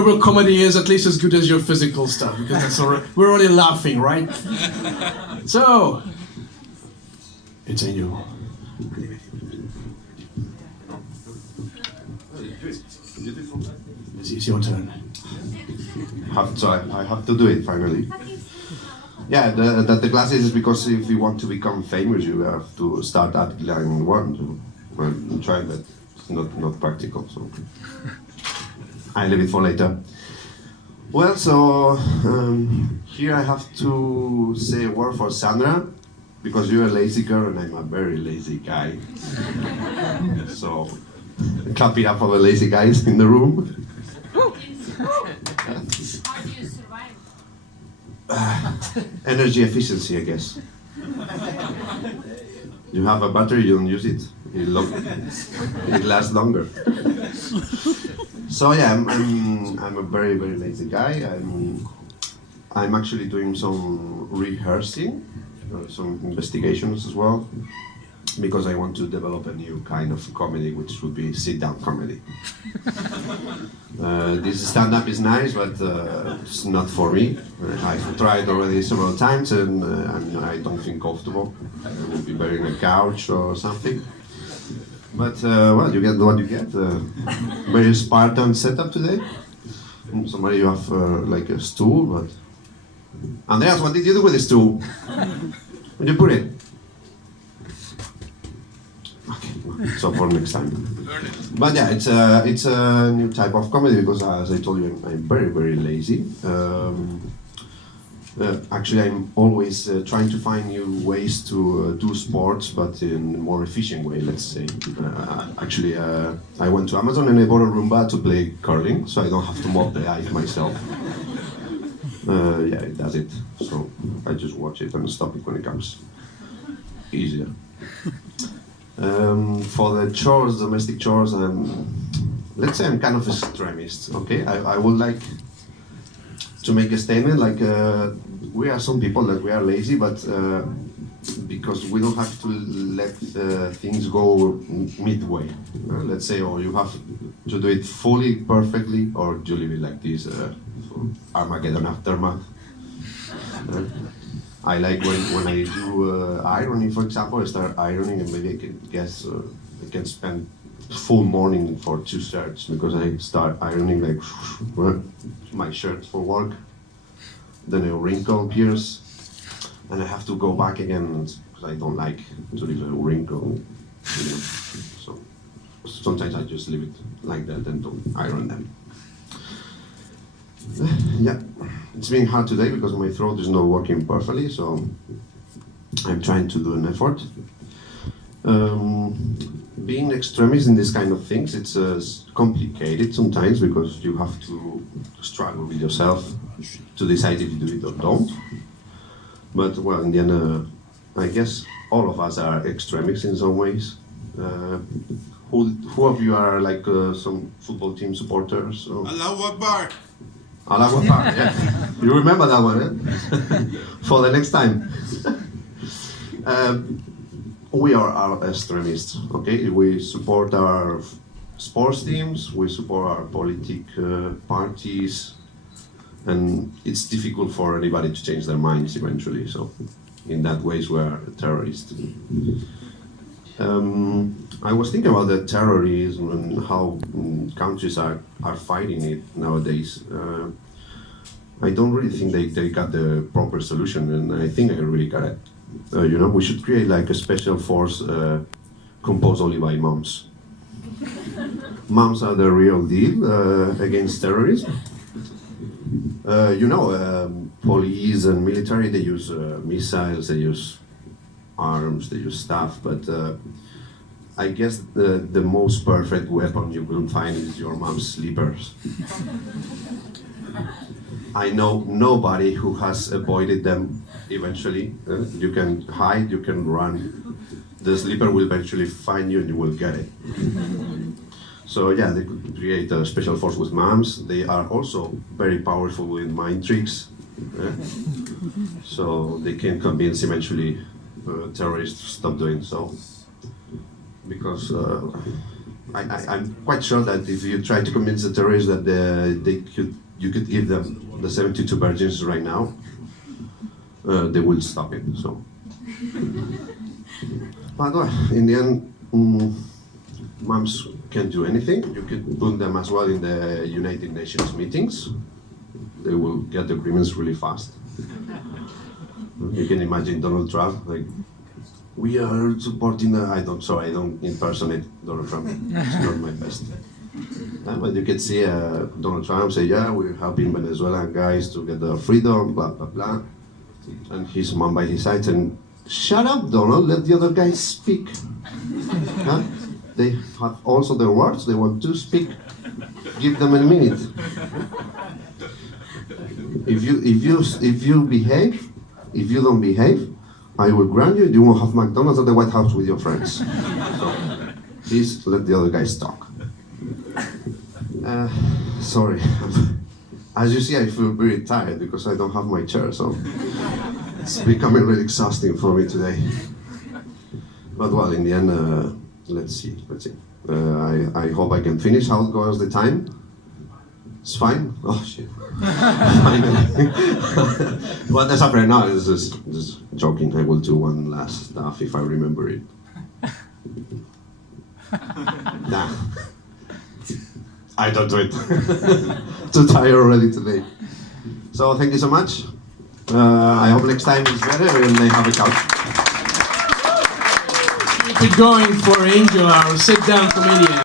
Verbal comedy is at least as good as your physical stuff, because that's already, we're already laughing, right? So, it's a new. It's your turn. I have to do it finally. Yeah, the classes is because if you want to become famous, you have to start at line 1. I'm trying, but it's not practical. So I leave it for later. Well, so here I have to say a word for Sandra, because you're a lazy girl and I'm a very lazy guy. So clap it up for the lazy guys in the room. How do you survive? Energy efficiency, I guess. You have a battery, you don't use it. It lasts longer. So yeah, I'm a very lazy guy. I'm actually doing some rehearsing, some investigations as well, because I want to develop a new kind of comedy, which would be sit-down comedy. This stand-up is nice, but it's not for me. I've tried already several times, and I don't feel comfortable. I would be better in a couch or something. But well, you get what you get. Very Spartan setup today. Somebody you have like a stool, but Andreas, what did you do with the stool? Where did you put it? So for next time. But yeah, it's a new type of comedy because, as I told you, I'm very lazy. Actually, I'm always trying to find new ways to do sports, but in a more efficient way, let's say. Actually, I went to Amazon and I bought a Roomba to play curling, so I don't have to mop the ice myself. Yeah, it does it. So I just watch it and stop it when it comes. Easier. For the chores, domestic chores, let's say I'm kind of extremist, okay? I would like to make a statement like we are some people that we are lazy, but because we don't have to let things go midway. Let's say, or you have to do it fully, perfectly, or you leave it like this, Armageddon aftermath. I like when I do ironing, for example, I start ironing and maybe I can spend full morning for 2 shirts because I start ironing like my shirts for work, then a wrinkle appears, and I have to go back again because I don't like to leave a wrinkle. You know? So sometimes I just leave it like that and don't iron them. Yeah, it's been hard today because my throat is not working perfectly, so I'm trying to do an effort. Being extremist in this kind of things, it's complicated sometimes because you have to struggle with yourself to decide if you do it or don't. But well, in the end, I guess all of us are extremists in some ways. Who of you are like some football team supporters? Or? Allahu Akbar! Allahu Akbar, yeah. You remember that one, eh? For the next time. We are extremists, okay? We support our sports teams, we support our political parties, and it's difficult for anybody to change their minds eventually, so in that ways we are terrorists. I was thinking about the terrorism and how countries are fighting it nowadays. I don't really think they got the proper solution, and I think I really got it. You know, we should create like a special force composed only by moms. Moms are the real deal against terrorism. You know, police and military, they use missiles, they use arms, they use stuff, but I guess the most perfect weapon you can find is your mom's slippers. I know nobody who has avoided them eventually. You can hide, you can run. The slipper will eventually find you and you will get it. So yeah, they could create a special force with moms. They are also very powerful with mind tricks. So they can convince eventually terrorists to stop doing so. Because I'm quite sure that if you try to convince the terrorists that you could give them the 72 virgins right now, they will stop it. So, but in the end, moms can't do anything. You could put them as well in the United Nations meetings. They will get agreements really fast. You can imagine Donald Trump like, we are supporting. I don't impersonate Donald Trump. It's not my best. But you can see Donald Trump say, "Yeah, we're helping Venezuelan guys to get their freedom." Blah blah blah. And his mom by his side saying, "Shut up, Donald. Let the other guys speak." Huh? They have also their words. They want to speak. Give them a minute. If you behave, if you don't behave, I will grant you. You won't have McDonald's at the White House with your friends. So, please let the other guys talk. Sorry. As you see, I feel very tired because I don't have my chair, so it's becoming really exhausting for me today. But well, in the end, let's see. I hope I can finish. How goes the time? It's fine? Oh shit. Finally. Well, that's up right now. It's just joking. I will do one last stuff if I remember it. Nah. I don't do it. Too tired already today. So thank you so much. I hope next time is better and they have a couch. Keep it going for Angel, our sit-down comedian.